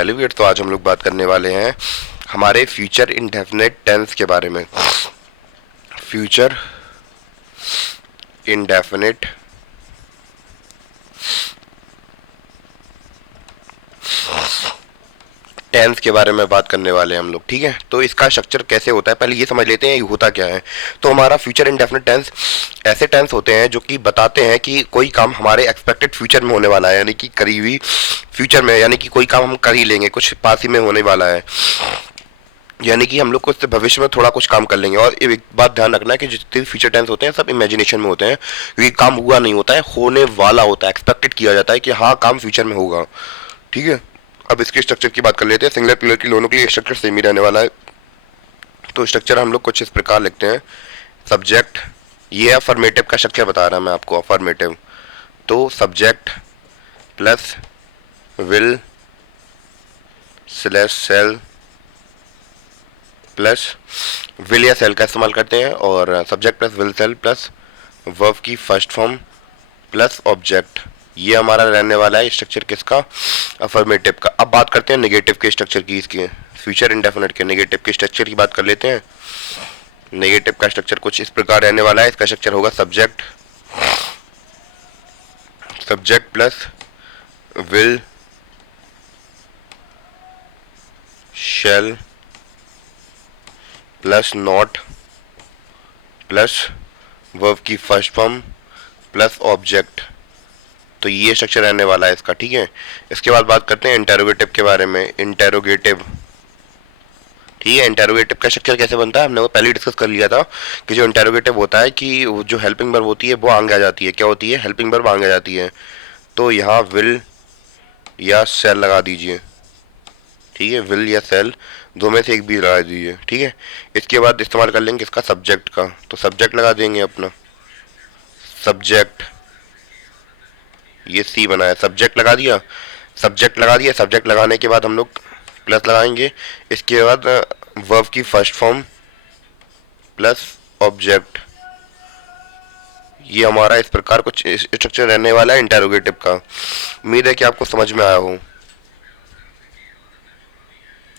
Hello वीर, तो आज हम लोग बात करने वाले हैं हमारे फ्यूचर इंडेफिनिट टेंस के बारे में। फ्यूचर इंडेफिनिट टेंस के बारे में बात करने वाले हैं हम लोग, ठीक है। तो इसका स्ट्रक्चर कैसे होता है पहले ये समझ लेते हैं, ये होता क्या है। तो हमारा फ्यूचर इंडेफिनिट टेंस ऐसे टेंस होते हैं जो कि बताते हैं कि कोई काम हमारे एक्सपेक्टेड फ्यूचर में होने वाला है, यानी कि करीबी फ्यूचर में, यानी कि कोई काम हम कर ही लेंगे, कुछ पास ही में होने वाला है, यानी कि हम लोग को इससे भविष्य में थोड़ा कुछ काम कर लेंगे। और एक बात ध्यान रखना है कि जितने भी फ्यूचर टेंस होते हैं सब इमेजिनेशन में होते हैं, क्योंकि काम हुआ नहीं होता है, होने वाला होता है, एक्सपेक्टेड किया जाता है कि हाँ काम फ्यूचर में होगा, ठीक है। अब इसके स्ट्रक्चर की बात कर लेते हैं। सिंगुलर प्लूरल की दोनों के लिए स्ट्रक्चर सेम ही रहने वाला है। तो स्ट्रक्चर हम लोग कुछ इस प्रकार लिखते हैं। सब्जेक्ट, ये अफर्मेटिव का स्ट्रक्चर बता रहा मैं आपको, अफर्मेटिव। तो subject plus will slash shall plus will या सेल का इस्तेमाल करते हैं, और subject plus will shall plus verb की फर्स्ट फॉर्म प्लस ऑब्जेक्ट, ये हमारा रहने वाला है स्ट्रक्चर किसका, अफर्मेटिव का। अब बात करते हैं नेगेटिव के स्ट्रक्चर की, इसके फ्यूचर इंडेफिनिट के नेगेटिव के स्ट्रक्चर की बात कर लेते हैं। नेगेटिव का स्ट्रक्चर कुछ इस प्रकार रहने वाला है। इसका स्ट्रक्चर होगा subject plus will shell plus not plus verb की फर्स्ट फॉर्म प्लस ऑब्जेक्ट। तो ये स्ट्रक्चर रहने वाला है इसका, ठीक है। इसके बाद बात करते हैं इंटेरोगेटिव के बारे में। इंटेरोगेटिव, ठीक है। इंटेरोगेटिव का स्ट्रक्चर कैसे बनता है हमने वो पहले डिस्कस कर लिया था कि जो इंटेरोगेटिव होता है कि जो हेल्पिंग वर्ब होती है वो आगे आ जाती है। क्या होती है? हेल्पिंग वर्ब आगे आ जाती है। तो यहाँ विल या सेल लगा दीजिए, ठीक है। विल या सेल दो में से एक भी लगा दीजिए, ठीक है। इसके बाद इस्तेमाल कर लेंगे इसका सब्जेक्ट का। तो सब्जेक्ट लगा देंगे अपना, सब्जेक्ट, ये सी बनाया, सब्जेक्ट लगा दिया, सब्जेक्ट लगाने के बाद हम लोग प्लस लगाएंगे। इसके बाद वर्ब की फर्स्ट फॉर्म प्लस ऑब्जेक्ट। ये हमारा इस प्रकार कुछ स्ट्रक्चर रहने वाला है इंटेरोगेटिव का। उम्मीद है कि आपको समझ में आया हो।